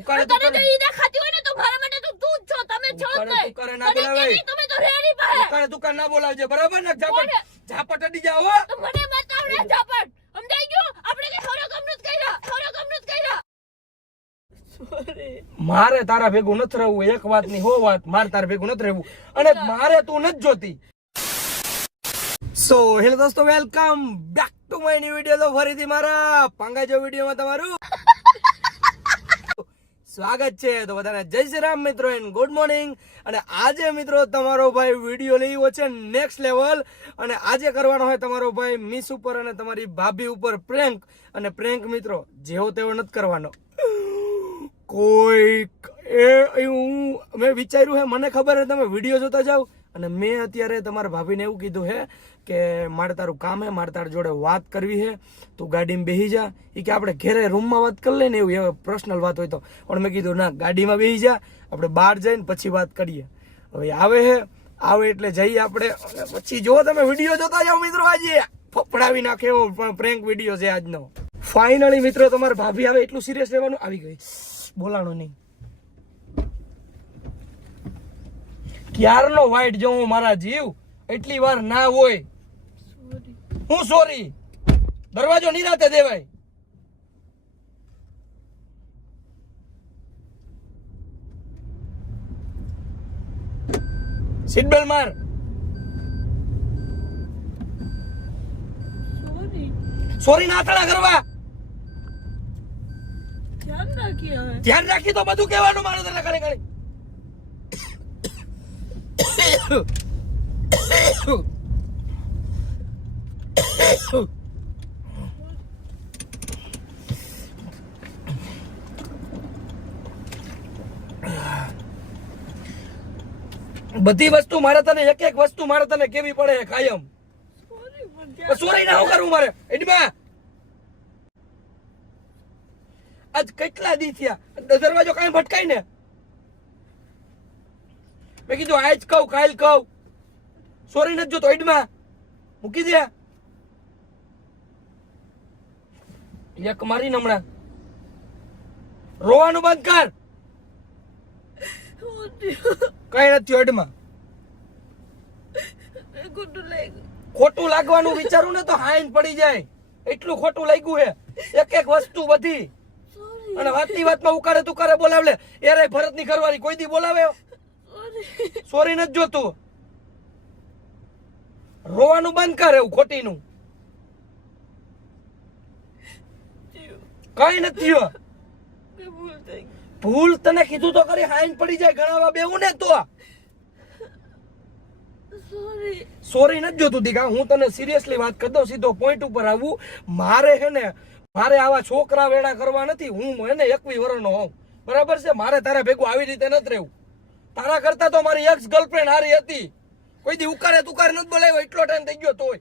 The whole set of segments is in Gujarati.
ઉકાળે તને તો ઈ દેખાતી હોય ને તો મારા માટે તો તું જ છો, તમે છો જ નહીં. ઉકાળે ના બોલાવે. તમે તો રેડી પાસે. ઉકાળે ના બોલાવજે, બરાબર ને? ઝાપટ અડી જાવ હો. તો મને બતાવ ને ઝાપટ. સમજાઈ ગયું? આપણે કે ખોરો ગમનું જ કર્યા, ખોરો ગમનું જ કર્યા. સોરી. મારે તારા ભેગું નથી રહેવું, એક વાત ની હો વાત. મારે તારા ભેગું નથી રહેવું અને મારે તું નથી જોતી. સો હેલો દોસ્તો, welcome back to my new video. તો ફરીથી મારા પાંગાજો વિડિયોમાં તમારું સ્વાગત છે. તો બધાને જય શ્રી રામ મિત્રો, એન્ડ ગુડ મોર્નિંગ. અને આજે મિત્રો તમારો ભાઈ વિડિયો લેવો છે નેક્સ્ટ લેવલ. અને આજે કરવાનો હોય તમારો ભાઈ મિસ ઉપર અને તમારી ભાભી ઉપર પ્રેન્ક. અને પ્રેન્ક મિત્રો જેવો તેવો નથી કરવાનો. કોઈ મેં વિચાર્યું હે, મને ખબર હે તમે વિડીયો જોતા જાવ. અને મેં અત્યારે તમારા ભાભીને એવું કીધું હે કે મારે તારું કામ હે, મારે તારી જોડે વાત કરવી હે, તું ગાડીમાં બેસી જા. એ કે આપણે ઘરે રૂમમાં વાત કરી લઈએ ને, એવું પર્સનલ વાત હોય તો. પણ મેં કીધું ના, ગાડીમાં બેસી જા, આપણે બહાર જઈને પછી વાત કરીએ. હવે આવે એટલે જઈએ આપણે. પછી જો તમે વિડીયો જોતા જાવ મિત્રો, આજે ફફડાવી નાખે એવો પ્રેન્ક વિડીયો છે આજનો. ફાઇનલી મિત્રો તમારા ભાભી આવે એટલું સિરિયસ લેવાનું આવી ગઈ. બોલાણું નહીં. ક્યારનો વાઈટ જો હું મારા જીવ, એટલી વાર ના હોય. હું સોરી. દરવાજો નિરાતે દેવાય. સીટ બેલ્ટ માર. સોરી ના થડા કરવા. ધ્યાન રાખી તો બધું કહેવાનું મારે તને ઘરે ઘરે. બધી વસ્તુ મારે તને એક વસ્તુ મારે તને કેવી પડે કાયમ. સોરી ના હું કરું મારે એડમાં. આજ કેટલા દી થયા દરવાજો કાંઈ ભટકાય ને. મેં કીધું આજ કહું કાલ કહું. સોરી નથી જોતો એડમાં મૂકી દે. એક મારી હમણાં રોવાનું બંધ કર. કઈ નથી એડમાં. ખોટું લાગવાનું વિચારું ને તો હાઈન પડી જાય. એટલું ખોટું લાગ્યું હે એક વસ્તુ બધી. અને વાતની વાતમાં ઉકાળે તુકારે બોલાવલે. એરે ભરત ની ઘરવાળી કોઈ દી બોલાવે. સોરી નથી જોતું. રોવાનું બંધ કર એવું ખોટીનું. કઈ નથી થયું. ભૂલ તને કીધું તો કરી હાઈન પડી જાય ગણાવા બેવું ને તો. સોરી નથી જોતું દીકા. હું તને સિરિયસલી વાત કરી દઉં, સીધો પોઈન્ટ ઉપર આવું. મારે હે ને મારે આવા છોકરા વેડા કરવા નથી. હું એને 21 વર્ષનો હોઉં, બરાબર છે. મારે તારા ભેગું આવી રીતે નથી રહેવું. તારા કરતા તો મારી એક્સ ગર્લફ્રેન્ડ હારી હતી. કોઈ દી ઉકારે તુકારે નથી બોલાવ્યો. એટલો ટાઈમ થઈ ગયો તોય.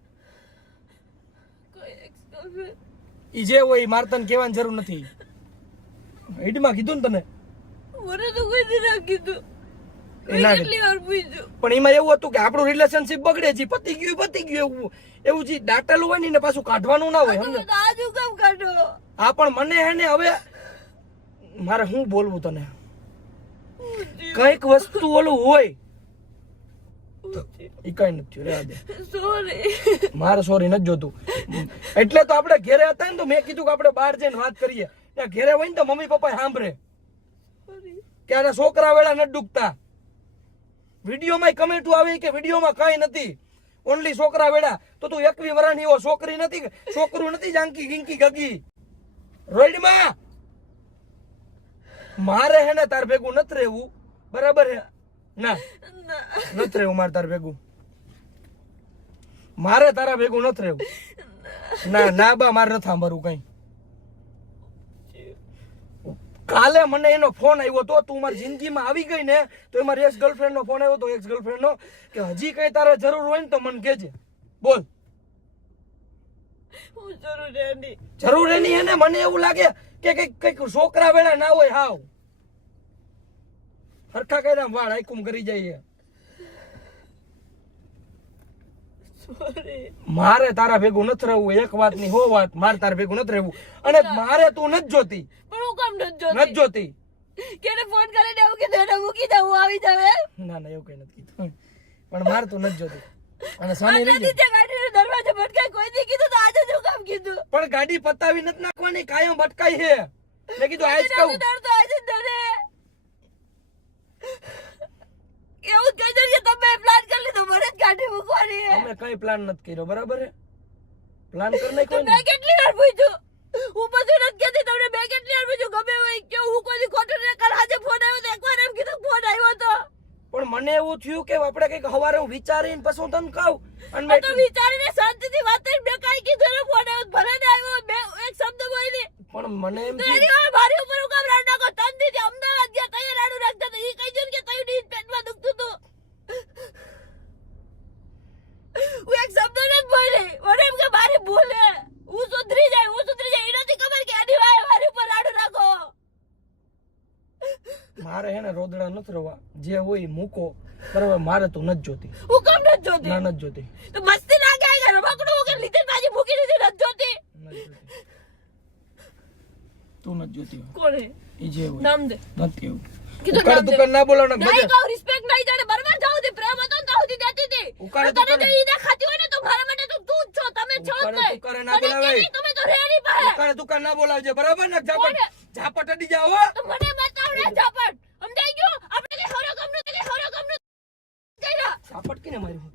ઈ જે હોય મારે તને કહેવાની જરૂર નથી. ઈડમાં કીધું ને તને. મને તો કોઈ દી ના કીધું. કેટલી વાર પૂછ્યું. પણ એમાં એવું હતું કે આપણું રિલેશનશિપ બગડે છે. પતી ગયું એવું જે દાટેલું હોય ને પાછું કાઢવાનું ના હોય. સમજો? આજુ કામ કાઢો. હા પણ મને એને હવે મારે શું બોલવું તને. કઈક વસ્તુ ઓલું હોય ઈ કઈ નથી રે. સોરી. મારે સોરી નથી જોતું. એટલે તો આપણે ઘરે હતા ને તો મેં કીધું કે આપણે બહાર જઈને વાત કરીએ. ત્યાં ઘરે હોય ને તો મમ્મી પપ્પા સાંભળે કે આના છોકરા વેળા નથી ડૂબતા. વિડીયોમાં કમેન્ટ આવે કે વિડીયોમાં કઈ નથી, ઓનલી છોકરા વેળા. તો તું 21 વર્ષની એવો છોકરી નથી, છોકરું નથી જાંકી ગીંકી ગગી રોઈડમાં. મારે હે ને તાર ભેગું નથી રહેવું, બરાબર હે ના? નથી રહેવું મારે તાર ભેગું. મારે તારા ભેગું નથી રહેવું. ના ના બા, મારે નથી સાંભળવું કઈ. કાલે મને એનો ફોન આવ્યો તો તું મારી જિંદગીમાં આવી ગઈ ને, તો એ મારી એક્સ ગર્લફ્રેન્ડ નો ફોન આવ્યો તો, એક્સ ગર્લફ્રેન્ડ નો, કે હજી કઈ તારે જરૂર હોય ને તો મને કહેજે. બોલ. જરૂર એની હે ને. મને એવું લાગે કે કઈક છોકરા વેળા ના હોય. હાવ હરખા કર્યા વાળ આઈકુમ કરી જાય. મારે તારા ભેગું નથી રહેવું. એક વાત ની હો વાત. મારે તારા ભેગું નથી રહેવું. અને મારે તું નથી જોતી. પણ હું કામ નથી જોતી. કેને ફોન કરીને એવું કીધું એને મૂકી દે હું આવી જાવ એમ ના ના એવું કઈ નથી કીધું પણ માર તું નથી જોતી અને સાની રહી આટલા દિવસે ગાડીનો દરવાજો ભટકાય કોઈ દી કીધું તો આજે શું કામ કીધું પણ ગાડી પતાવી નથી નાખવાની કાયમ ભટકાઈ છે મેં કીધું આજ કહું તો આજે ડરે એવું કહી દે કે તમે પ્લાન કરી લીધો મને જ ગાડી મૂકવાની છે અમે કઈ પ્લાન નથી કર્યો બરાબર છે પ્લાન કરી નાખ્યો મેં કેટલી વાર પૂછ્યું હું બધું નથી કહેતી તમને મેં કેટલી વાર પૂછ્યું ગમે હોય કે હું કોઈ ખોટું નહીં કર આજે ફોન આવ્યો તો એકવાર એમ કીધું ફોન આવ્યો તો પણ મને એવું થયું કે આપણે કઈક હવારે હું વિચારીને પછી હું તને કહું અને આ તો વિચારીને શાંતિથી વાત કરી મેં કાંઈ કીધું ને ફોન આવ્યો ભલે ને આવ્યો બે એક શબ્દ બોલી પણ મને એમ તો થયું એની વાર મારી ઉપર હું કામ રાડ નાખો તન દીધી અમદાવાદ ગયા તૈયાર રાડું રાખતા હતા ઈ કહી દઉં કે તયું ની પેટમાં દુખતું હતું હું એક શબ્દ નથી બોલી મને એમ કે મારી ભૂલ હે હું સુધરી જાય એ નથી ખબર કે એની વાય મારી ઉપર રાડું રાખો મારે હે ને રોદડા નથી રવા જે હોય ઈ મૂકો બરાબર મારે તું નથી જોતી હું કામ નથી જોતી ના નથી જોતી તો મસ્તી ના ગાય કે રમકડું મૂકી લીધી બાજી મૂકી દીધી નથી જોતી નથી જોતી તું નથી જોતી કોણે ઈ જે હોય નામ દે નથી એવું કીધું ઉકાળે નામ દે દુકાન ના બોલાવ ને નહીં કહું રિસ્પેક્ટ નહીં જાણે બરાબર જાઉં તે પ્રેમ હતો ને તો સુધી દેતી હતી ઉકાળે તને દુકાને- તો ઈ દેખાતી હોય ને તો મારા માટે તો તું જ છો તમે છો જ ઉકાળે નહીં દુકાને ના તને બોલાવાય. કેવી તમે તો રેડી પાસે ઉકાળે દુકાન ના બોલાવજે બરાબર ને કોને? ઝાપટ અડી જાવ હો તો મને બતાવડે ઝાપટ સમજાઈ ગયું આપણે કે ખરો ગમનું તે કે ખરો ગમનું કર્યા ઝાપટ કેને માર્યું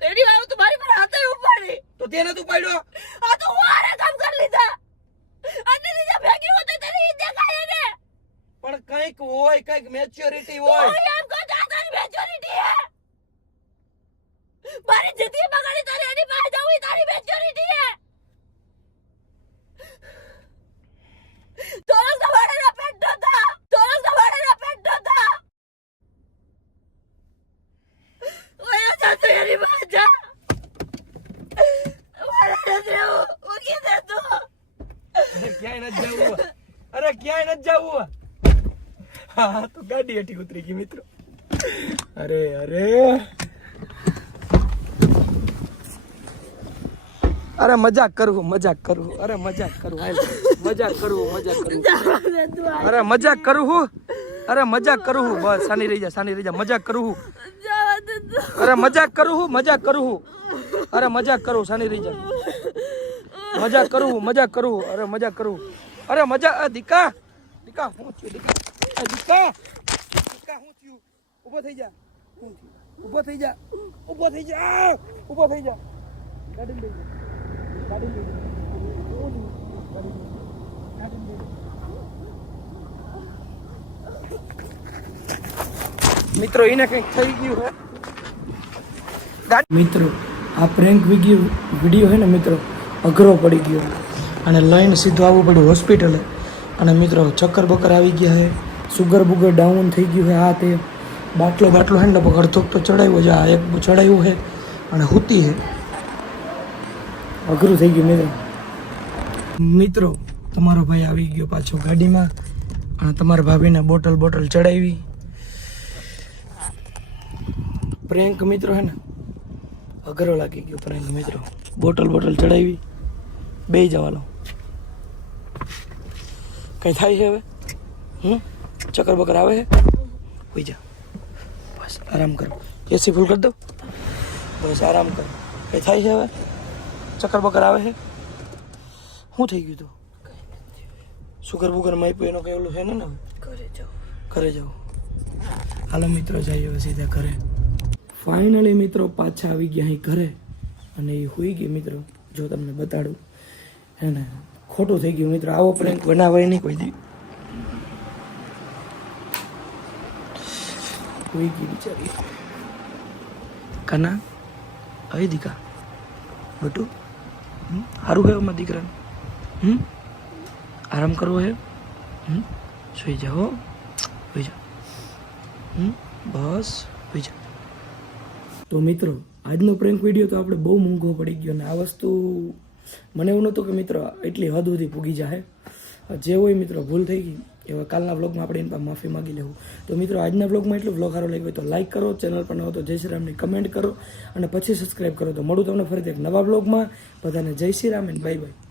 તેડી આવ્યો તો મારી પર હાથે ઉપાડી તો તેને તું પાડ્યો આ તો હું આરે કામ કરી લીધા અને નીચે ભેગી હોતે તને ઈ દેખાય ને પણ કઈક હોય કઈક મેચ્યોરિટી હોય હું એમ કહું તો આ તારી મેચ્યોરિટી હે મારી જિંદગી બગાડી તારે એની પાસે જવું ઈ તારી મેચ્યોરિટી હે તોરસ દવાડાના પેટ નતા ઓય જા તો એની પાસે જા મારા નથી રહેવું મૂકી દે તું અરે ક્યાંય નથી જવું અરે ક્યાંય નથી જવું હા તો ગાડી હેઠી ઉતરી ગઈ મિત્રો અરે અરે અરે મજાક કરું અરે મજાક કરું હાલ મજાક કરું અરે મજાક કરું હું બસ સાની રહી જા મજાક કરું હું અરે મજાક કરું હું અરે મજાક કરું સાની રહી જા મજાક કરું અરે મજાક કરું અરે મજાક દીકા હું થયું દીકા હું થયું ઊભો થઈ જા ગાડી લઈ મિત્રો એને કંઈક થઈ ગયું હે મિત્રો આ પ્રેન્ક વિડીયો હે ને મિત્રો અઘરો પડી ગયો અને લઈને સીધું આવવું પડ્યું હોસ્પિટલે અને મિત્રો ચક્કર બક્કર આવી ગયા હે સુગર બુગર ડાઉન થઈ ગયું હે આ તે બાટલો હે ને અડધો તો ચડાવ્યો છે આ એક ચડાવ્યું હે અને હુતી હે અઘરું થઈ ગયું મિત્રો તમારો ભાઈ આવી ગયો પાછો ગાડીમાં અને તમારા ભાભીને બોટલ ચડાવી પ્રેન્ક મિત્રો હે ને અઘરો લાગી ગયો પ્રેન્ક મિત્રો બોટલ ચડાવી બે જવાનો કઈ થાય છે હવે ચક્કર બકર આવે છે હોઈ જા બસ આરામ કરો એસી ફૂલ કરી દો બસ આરામ કરો કઈ થાય છે હવે ચક્કર બકર આવે છે શું થઈ ગયું તું સુગર બુગર માપ્યું એનો કઈ ઓલું છે ને હવે ઘરે જાઓ હાલો મિત્રો જઈએ હવે સીધા ઘરે ફાઇનલી મિત્રો પાછા આવી ગયા અહીં ઘરે અને એ હોઈ ગઈ મિત્રો જો તમને બતાડું હે ને ખોટું થઈ ગયું મિત્રો આવો પ્રેન્ક બનાવાય નહીં કોઈ દી હોઈ ગઈ બિચારી કના અહીં દીકા બટુ સારું હે અમારા દીકરાને આરામ કરવો હે સુઈ જાઓ સુઈ જાઓ બસ સુઈ જાઓ તો મિત્રો આજનો પ્રેન્ક વિડીયો તો આપણે બહુ મોંઘો પડી ગયો અને આ વસ્તુ મને એવું નહોતું કે મિત્રો એટલી હદ સુધી પૂગી જાય જે હોય મિત્રો ભૂલ થઈ ગઈ એવા કાલના વ્લોગમાં આપણે એની પાસે માફી માગી લેવું તો મિત્રો આજના વ્લોગમાં એટલું વ્લોગ સારો લાગ્યો તો લાઈક કરો ચેનલ પર ન હો તો જય શ્રી રામની કમેન્ટ કરો અને પછી સબસ્ક્રાઈબ કરો તો મળું તમને ફરીથી એક નવા વ્લોગમાં બધાને જય Shri Ram and bye bye